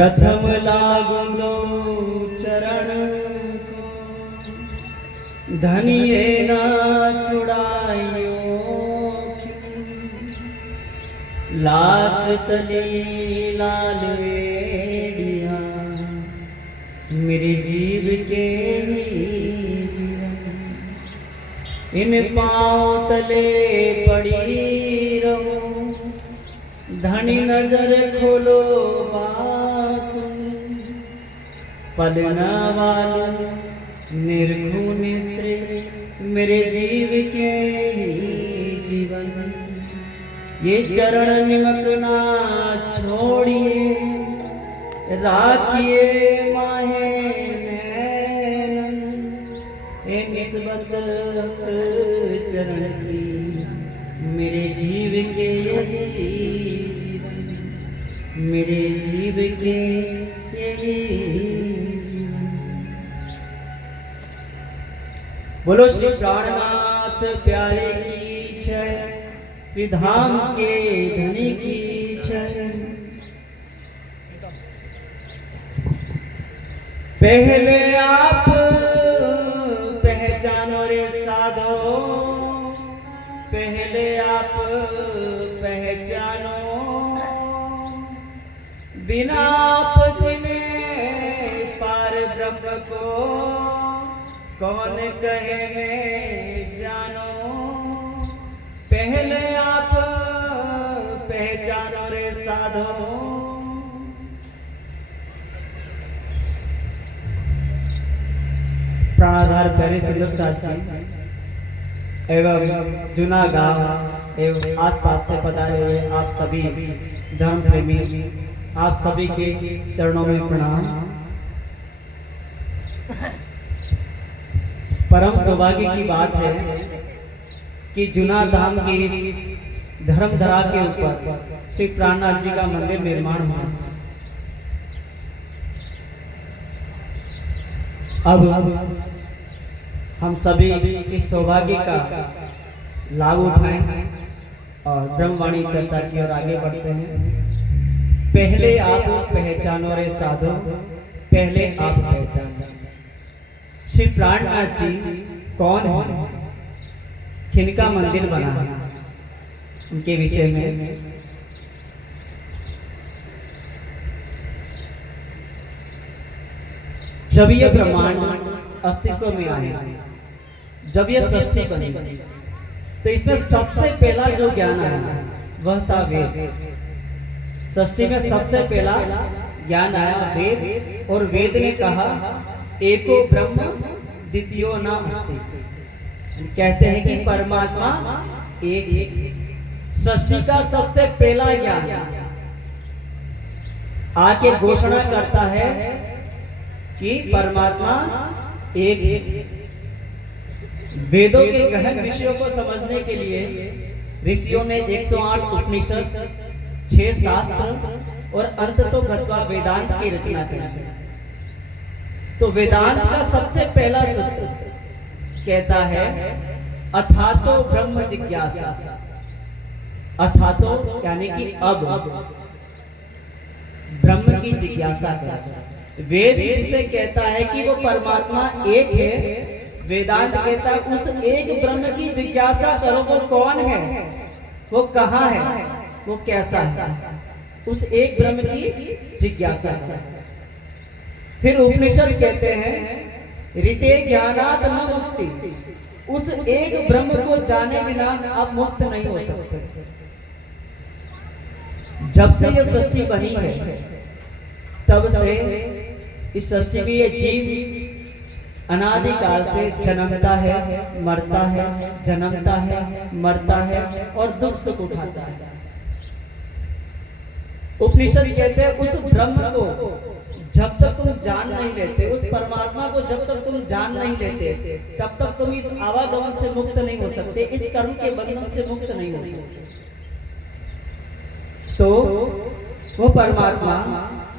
प्रथम लागो चरण को, धनिये ना छुड़ायो, लात तली लाल वेड़िया, मेरे जीव के जीवन। इन पाँव तले पड़ी रहो, धनी नजर खोलो बात, पलना वाले निर्घु नेत्र, मेरे जीव के जीवन। ये चरण निमकना छोड़िए, राखिए माहे नैन, ए निस्बत चरण की, मेरे जीव के जीवन, मेरे जीव के जीवन। बोलो श्री प्राणनाथ प्यारे की जय, श्री धाम के धनी की जय। पहले आप पहचानो रे साधो, पहले आप पहचानो, बिना पचने पार ब्रह्म को, कौन कहे मैं जानो। पहले आप पहचानो रे साधो। प्राणाधार प्यारे सुंदर साथ जी एवं जूना गांव एवं आसपास से पधारे हुए आप सभी धर्म प्रेमी, आप सभी के चरणों में प्रणाम। परम सौभाग्य की बात है कि जूना धाम की इस धर्मधरा के ऊपर श्री प्राणनाथ जी का मंदिर निर्माण हुआ। अब हम सभी इस सौभाग्य का लाभ उठाएं और ब्रह्मवाणी चर्चा की ओर आगे बढ़ते हैं। पहले आप पहचानो रे साधो, पहले आप पहचानो। श्री प्राणनाथ जी कौन है, किनका मंदिर बना है, उनके विषय में जब ये ब्रह्मांड अस्तित्व में आया, जब ये सृष्टि बनी, तो इसमें सबसे पहला जो ज्ञान आया वह था वेद। सृष्टि में सबसे पहला ज्ञान आया वेद, और वेद ने कहा एको ब्रह्म द्वितीयो न अस्ति। कहते हैं कि परमात्मा एक है। सृष्टि का सबसे पहला ज्ञान आके घोषणा करता है कि परमात्मा एक है। वेदों के गहन विषयों को समझने के लिए ऋषियों ने 108 उपनिषद, 6 शास्त्र और अंत तो गत्वा वेदांत की रचना की। तो वेदांत का सबसे पहला सूत्र कहता है अथातो ब्रह्म जिज्ञासा। अथातो यानी कि अब ब्रह्म की जिज्ञासा करता। वेद जिसे कहता है कि वो परमात्मा एक है, वेदांत कहता है उस एक ब्रह्म की जिज्ञासा करो। वो कौन है, वो कहाँ है, वो कैसा है, उस एक ब्रह्म की जिज्ञासा करो। फिर उपनिषद कहते हैं ऋते ज्ञानात् न मुक्ति, उस एक ब्रह्म को जाने बिना आप मुक्त नहीं हो सकते। जब से ये सृष्टि बनी है तब से इस सृष्टि में ये जीव अनादिकाल से जन्मता है, मरता है, जन्मता है, मरता है और दुख सुख उठाता है। उपनिषद कहते हैं उस ब्रह्म को जब तक तुम जान नहीं लेते, उस परमात्मा को जब तक तुम जान नहीं लेते, तब तक तुम इस आवागमन से मुक्त नहीं हो सकते, इस कर्म के बंधन से मुक्त नहीं हो सकते। तो वो परमात्मा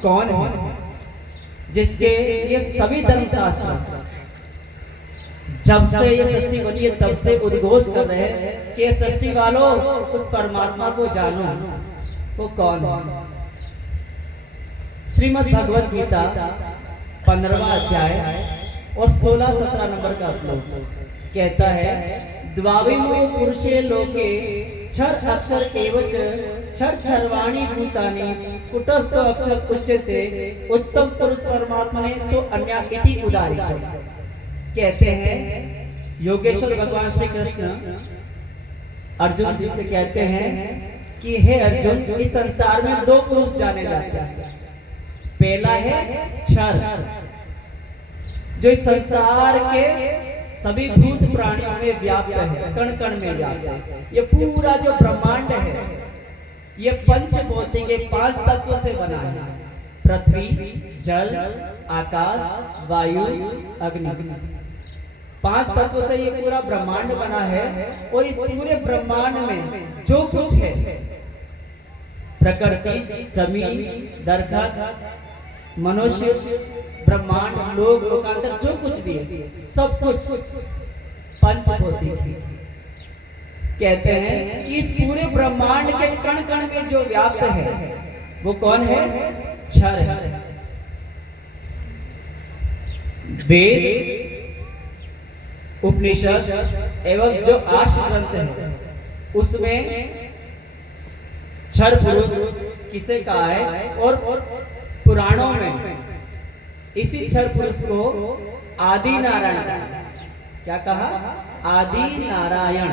कौन है जिसके ये सभी धर्मशास्त्र जब से ये सृष्टि बनी है तब से उद्घोष कर रहे हैं कि सृष्टि वालों उस परमात्मा को जानो, वो कौन है। श्रीमद् भगवत गीता 15वां अध्याय और 16-17 नंबर का श्लोक कहता है, द्वाविमो पुरुषे लोके क्षर अक्षर एवच क्षर सर्वाणि भूतानि कुटस्थ अक्षर उच्यते उत्तम पुरुष परमात्मा ने तो अन्य इति उदाहरित। कहते हैं योगेश्वर भगवान श्री कृष्ण अर्जुन जी से कहते हैं कि हे अर्जुन, इस संसार में दो पुरुष जाने जाते हैं। पहला है क्षर, जो इस संसार के सभी भूत प्राणियों में व्याप्त है, कण कण में व्याप्त है। ये पूरा जो ब्रह्मांड है ये पंचभौतिक 5 तत्व से बना है, पृथ्वी, जल, आकाश, वायु, अग्नि। 5 तत्व से ये पूरा ब्रह्मांड बना है। और इस पूरे ब्रह्मांड में जो कुछ है, प्रकृति, जमीन, दरखत, मनुष्य, ब्रह्मांड, लोक, लोकांतर, जो कुछ भी है सब कुछ पंचभौतिक है। कहते हैं कि इस पूरे ब्रह्मांड के कण कण में जो व्याप्त है वो कौन है? क्षर है। वेद, उपनिषद एवं जो आर्ष ग्रंथ है उसमें क्षर पुरुष किसे कहा है? और पुराणों में इसी क्षर पुरुष को आदि नारायण, क्या कहा? आदि नारायण।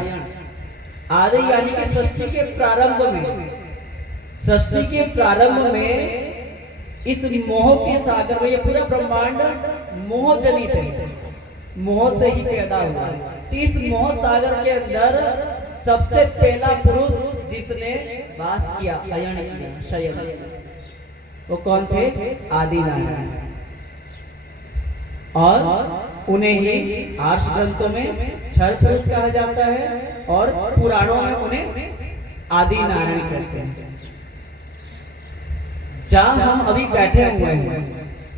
आदि यानी कि सृष्टि के प्रारंभ में, सृष्टि के प्रारंभ में इस मोह के सागर में ये पूरा ब्रह्मांड मोह जनित है, मोह से ही पैदा हुआ है। तो इस मोह सागर के अंदर सबसे पहला पुरुष जिसने वास किया, अयन किया, शयन, वो कौन थे? आदि नारायण। और उन्हें ही आर्ष ग्रंथों में क्षर पुरुष कहा जाता है और पुराणों में उन्हें आदि नारायण कहते हैं। जहां हम अभी बैठे हुए हैं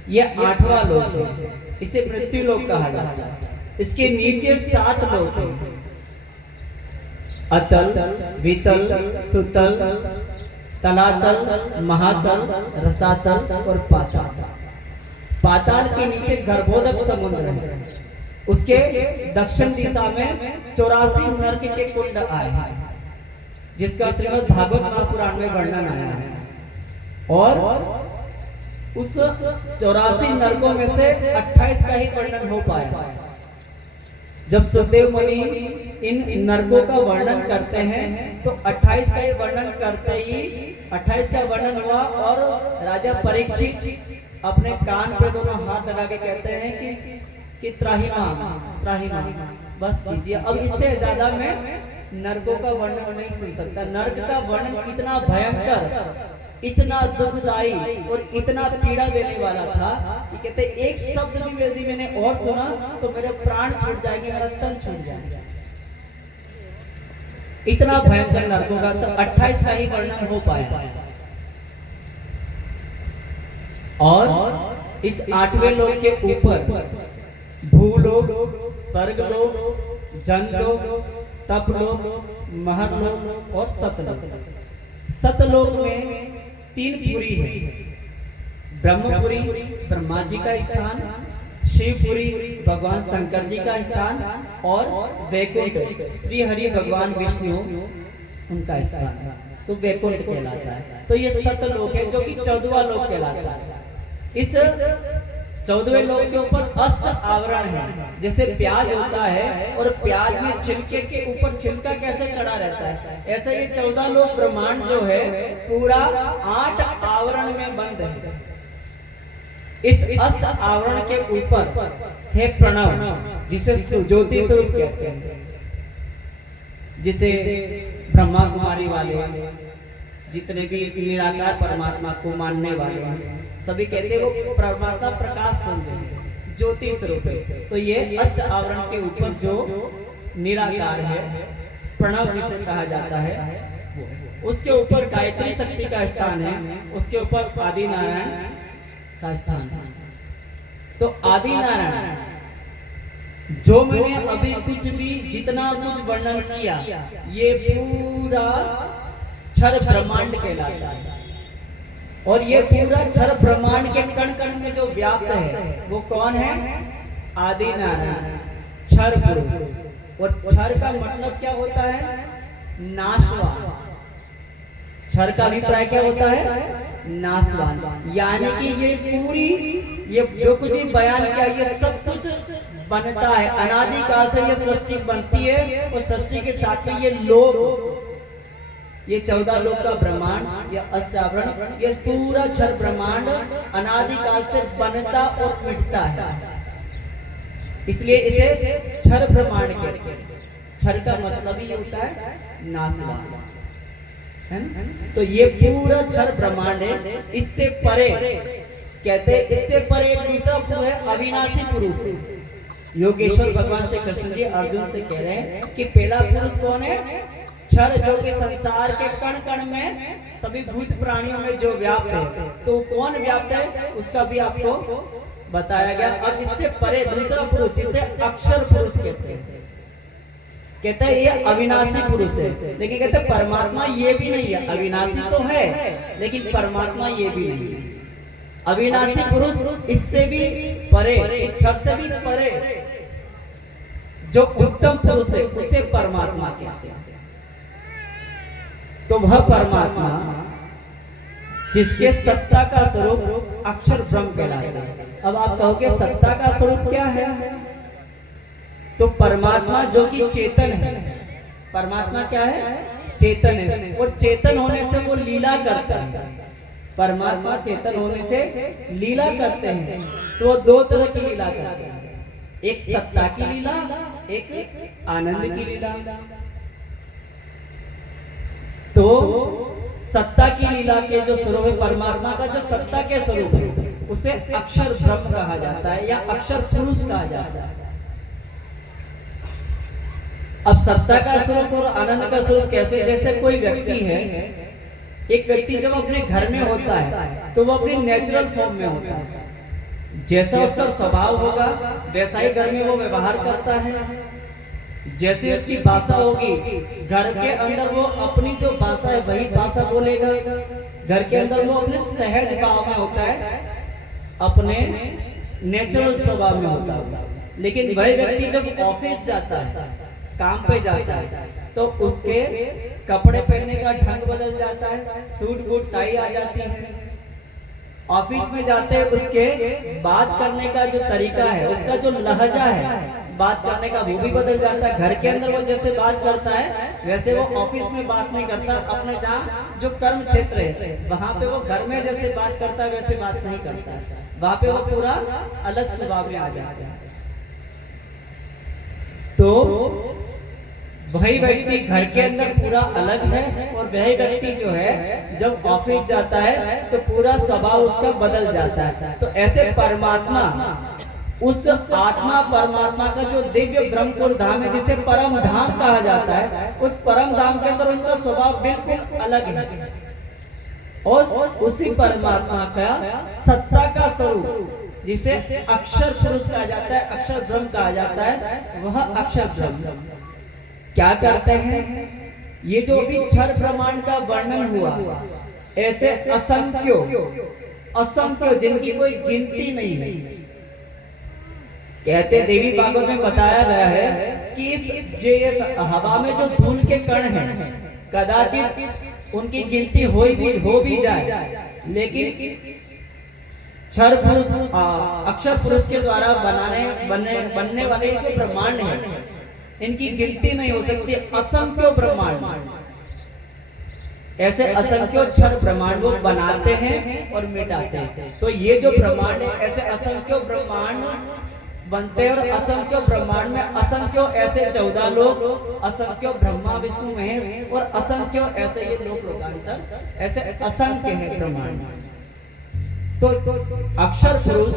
ये 8वां लोक है, इसे मृत्यु लोक कहा जाता है। इसके नीचे 7 लोक हैं, अतल, वितल, सुतल, तलातल, महातल, रसातल और पाताल। पाताल के नीचे गर्भोदक समुद्र है, उसके दक्षिण दिशा में 84 नर्क के कुंड आए हैं, जिसका श्रीमद् भागवत महापुराण में वर्णन आया है। और उस 84 नरकों में से 28 का ही वर्णन हो पाया। जब सुखदेव मुनि इन नरकों का वर्णन करते हैं तो 28 का ही वर्णन करते ही 28 का वर्णन हुआ और राजा परीक्षित अपने कान पे दोनों हाथ लगा के कहते हैं कि त्राहिमा बस कीजिए, अब इससे ज्यादा मैं नरकों का वर्णन नहीं सुन सकता। नरक का वर्णन इतना भयंकर, इतना दुखदायी और इतना पीड़ा देने वाला था कि कहते एक शब्द भी यदि मैंने और सुना तो मेरे प्राण छूट जाएंगे, मेरा तन छूट जाएगा। इतना भयंकर नरकों का तो 28 का ही वर्णन हो पाया। और इस 8वें लोक के ऊपर भूलोक, स्वर्गलोक, जनलोक, तपलोक, महरलोक और सतलोक। सतलोक में 3 पुरी है, ब्रह्मपुरी ब्रह्मा जी का स्थान, शिवपुरी भगवान शंकर जी का स्थान और वैकुंठ श्री हरि भगवान विष्णु उनका स्थान, तो वैकुंठ कहलाता है। तो ये सतलोक है जो कि 14वां लोक कहलाता है। इस 14वें लोक के ऊपर अष्ट आवरण है। जैसे प्याज होता है और प्याज में छिलके के ऊपर छिलका कैसे चढ़ा रहता है, ऐसे ये 14 लोक ब्रह्मांड जो है पूरा 8 आवरण में बंद है। इस अष्ट आवरण के ऊपर है प्रणव, जिसे ज्योति स्वरूप कहते हैं। जिसे ब्रह्मा कुमारी वाले जितने भी निराकार परमात्मा को मानने वाले हैं सभी कहते हैं वो परमात्मा प्रकाश पुंज है, ज्योति स्वरूप है। तो ये अष्ट आवरण के ऊपर जो निराकार है, प्रणव जिसे कहा जाता है, उसके ऊपर गायत्री शक्ति का स्थान है, उसके ऊपर आदि नारायण का स्थान है। तो आदि नारायण जो मैंने अभी कुछ भी जितना कुछ वर्णन किया ये पूरा क्षर ब्रह्मांड कहलाता है। और ये पूरा क्षर ब्रह्मांड के कण कण में जो व्याप्त है वो कौन है? आदि नारायण, क्षर पुरुष। और क्षर का मतलब क्या होता है? नाशवान। क्षर का अभिप्राय क्या होता है? नाशवान। यानी कि ये पूरी, ये जो कुछ बयान किया, ये सब कुछ बनता है अनादिकाल से। ये सृष्टि बनती है और सृष्टि के साथ में ये लोक, ये 14 लोक का ब्रह्मांड, ये अष्टावरण, ये पूरा क्षर ब्रह्मांड अनादिकाल से बनता और मिटता है। इसलिए इसे क्षर ब्रह्मांड कहते हैं। क्षर का मतलब ही होता है नाशवान, है ना? तो ये पूरा क्षर ब्रह्मांड है। इससे परे कहते हैं, इससे परे एक दूसरा पुरुष है, अविनाशी पुरुष है। योगेश्वर भगवान श्री कृष्ण जी अर्जुन से कह रहे हैं कि पहला पुरुष कौन है? क्षर, जो कि संसार के कण कण में, सभी भूत प्राणियों में जो व्याप्त है। तो कौन व्याप्त है उसका भी आपको बताया गया। अब इससे परे दूसरा पुरुष, जिसे अक्षर पुरुष कहते हैं, कहते हैं ये अविनाशी पुरुष है। लेकिन कहते हैं परमात्मा ये भी नहीं है। अविनाशी तो है लेकिन परमात्मा ये भी नहीं है। अविनाशी पुरुष इससे भी परे, क्षर से भी परे जो उत्तम पुरुष है उसे परमात्मा कहते हैं। तो वह परमात्मा जिसके सत्ता का स्वरूप अक्षर ब्रह्म कहलाता है। अब आप कहोगे सत्ता का स्वरूप क्या है? तो परमात्मा जो कि चेतन है, परमात्मा क्या है? चेतन है। और चेतन होने से वो लीला करता है। परमात्मा चेतन होने से लीला करते हैं। तो वो दो तरह की लीला करते हैं, एक सत्ता की लीला, एक आनंद की लीला। तो सत्ता की लीला के जो स्वरूप है, परमात्मा का जो सत्ता के स्वरूप है, उसे अक्षर ब्रह्म कहा जाता है या अक्षर पुरुष कहा जाता है। अब सत्ता का स्वरूप और आनंद का स्वरूप कैसे? जैसे कोई व्यक्ति है, एक व्यक्ति जब अपने घर में होता है तो वो अपनी नेचुरल फॉर्म में होता है। जैसा उसका स्वभाव होगा वैसा ही घर में वो व्यवहार करता है। जैसे उसकी भाषा होगी, घर के अंदर वो अपनी जो भाषा है वही भाषा बोलेगा। घर के अंदर वो अपने सहज भाव में होता है, अपने नेचुरल स्वभाव में होता है। लेकिन वही व्यक्ति जब ऑफिस जाता है, काम पे जाता है, तो उसके कपड़े पहनने का ढंग बदल जाता है, सूट बूट टाई आ जाती है। ऑफिस में जाते हैं, उसके बात करने का जो तरीका है, उसका जो लहजा है बात करने का, वो भी बदल जाता है। घर के अंदर वो जैसे बात करता है वैसे वो ऑफिस में बात नहीं करता। अपने जहाँ जो कर्म क्षेत्र है वहां पे वो घर में जैसे बात करता है वैसे बात नहीं करता। वहां पे वो पूरा अलग स्वभाव में आ जाता है। तो वही व्यक्ति घर के अंदर पूरा अलग है और वही व्यक्ति जो है जब ऑफिस जाता है तो पूरा स्वभाव उसका बदल जाता है। तो ऐसे परमात्मा, उस आत्मा परमात्मा का जो दिव्य ब्रह्मपुर धाम है, जिसे परम धाम कहा जाता है, उस परम धाम के अंदर उनका स्वभाव बिल्कुल अलग है। और उसी परमात्मा का सत्ता का स्वरूप, जिसे अक्षर पुरुष कहा जाता है, अक्षर ब्रह्म कहा जाता है, वह अक्षर ब्रह्म क्या करते हैं? ये जो भी क्षर ब्रह्मांड का वर्णन हुआ, ऐसे असंख्य जिनकी कोई गिनती नहीं है। कहते देवी भागवत में बताया गया है कि इस हवा में जो धूल के कण हैं, कदाचित उनकी गिनती हो भी जाए, लेकिन क्षर पुरुष, अक्षर पुरुष के द्वारा बनने वाले जो ब्रह्मांड है, इनकी गिनती नहीं हो सकती। असंख्य ब्रह्मांड, ऐसे असंख्य क्षर ब्रह्मांड वो बनाते हैं और मिटाते हैं। तो ये जो ब्रह्मांड है, ऐसे असंख्य ब्रह्मांड बनते हैं और असंख्य ब्रह्मांड में असंख्य ऐसे 14 लोग, असंख्य ब्रह्मा विष्णु महेश और असंख्य ऐसे ये लोक लोकांतर, ऐसे असंख्य है ब्रह्मांड। तो अक्षर पुरुष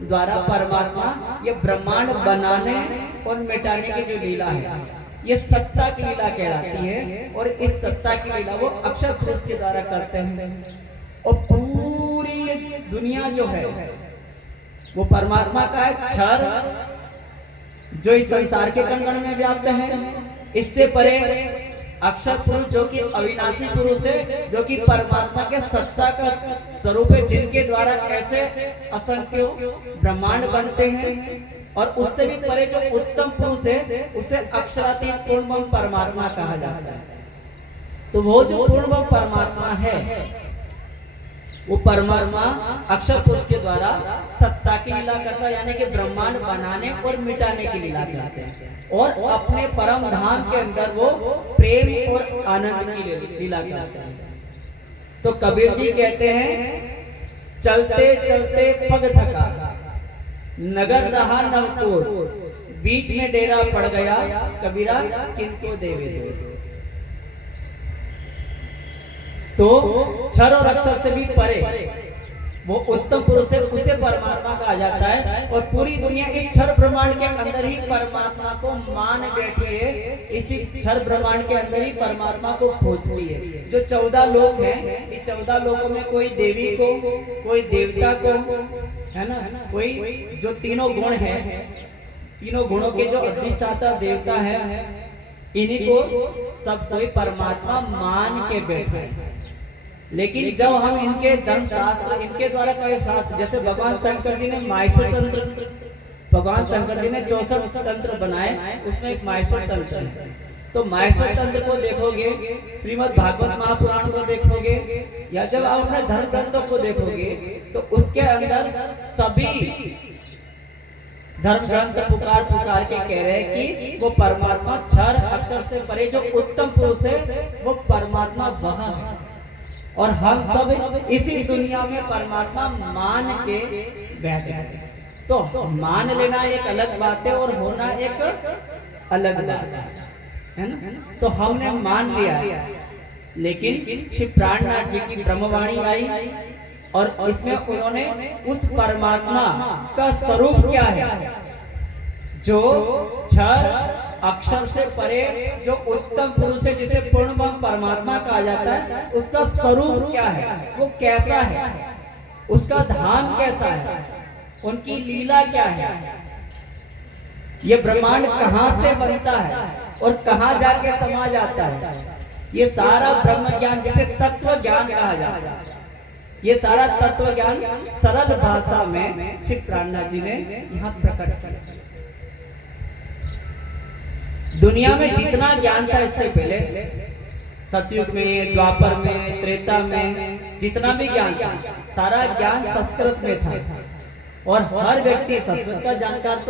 द्वारा परमात्मा ये ब्रह्मांड बनाने और मिटाने की जो लीला है, ये सत्ता की लीला कहलाती है। और इस सत्ता की लीला वो अक्षर पुरुष के द्वारा करते हैं। और पूरी दुनिया जो है वो परमात्मा का है। क्षर जो इस संसार के कण कण में व्याप्त है, इससे परे अक्षर पुरुष जो कि अविनाशी पुरुष है, जो कि परमात्मा के सत्ता का स्वरूप है, जिनके द्वारा ऐसे असंख्यों ब्रह्मांड बनते हैं। और उससे भी परे जो उत्तम पुरुष है उसे अक्षरातीत पूर्ण परमात्मा कहा जाता है। तो वो जो पूर्ण परमात्मा है, वो परमात्मा अक्षर पुरुष के द्वारा सत्ता की लीला करता है, यानी कि ब्रह्मांड बनाने और मिटाने की लीला करते हैं, और अपने परम धाम के अंदर वो प्रेम और आनंद की लीला करते हैं। तो कबीर जी कहते हैं, चलते चलते पग थका, नगर रहा नवकोस, बीच में डेरा पड़ गया, कबीरा किनको देवे दोष। तो क्षर और अक्षर से भी परे वो उत्तम पुरुष है, उसे परमात्मा कहा जाता है। और पूरी दुनिया इस क्षर ब्रह्मांड के अंदर ही परमात्मा को मान बैठी है, इसी क्षर ब्रह्मांड के अंदर ही परमात्मा को खोजती है। जो 14 लोक हैं, इस 14 लोकों में कोई देवी को, कोई देवता को, है ना, कोई जो तीनों गुण है, तीनों गुणों के जो अधिष्ठाता देवता है, इन्हीं को सब कोई परमात्मा मान के बैठे। लेकिन जब हम इनके धर्म शास्त्र, इनके द्वारा कई शास्त्र, जैसे भगवान शंकर जी ने माहेश्वर तंत्र, भगवान शंकर जी ने 64 तंत्र बनाए, उसमें एक माहेश्वर तंत्र है। तो माहेश्वर तंत्र को देखोगे, श्रीमद् भागवत महापुराण को देखोगे, या जब आप अपने धर्म ग्रंथों को देखोगे, तो उसके अंदर सभी धर्म ग्रंथ पुकार पुकार के कह रहे हैं कि वो परमात्मा क्षर अक्षर से परे जो उत्तम पुरुष है, वो परमात्मा वह है। और हम सब इसी दुनिया में परमात्मा मान के बैठे हैं। तो मान लेना एक अलग बात है और होना एक अलग बात है ना। तो हमने मान लिया, लेकिन श्री प्राणनाथ जी की ब्रह्मवाणी आई और इसमें उन्होंने उस परमात्मा का स्वरूप क्या है, जो क्षर अक्षर से परे जो उत्तम पुरुष है, जिसे पूर्ण परमात्मा कहा जाता है, उसका स्वरूप क्या है, वो कैसा है, उसका धाम कैसा है, उनकी लीला क्या है, ये ब्रह्मांड कहाँ से बनता है और कहाँ जाके समा जाता है, ये सारा ब्रह्म ज्ञान जिसे तत्व ज्ञान कहा जाता है, ये सारा तत्व ज्ञान सरल भाषा में श्री प्राणनाथ जी ने यहाँ प्रकट किया। दुनिया में जितना ज्ञान था इससे पहले, सतयुग में, द्वापर में, त्रेता में, जितना भी ज्ञान था, सारा ज्ञान संस्कृत में था। और हर व्यक्ति संस्कृत का जानकार तो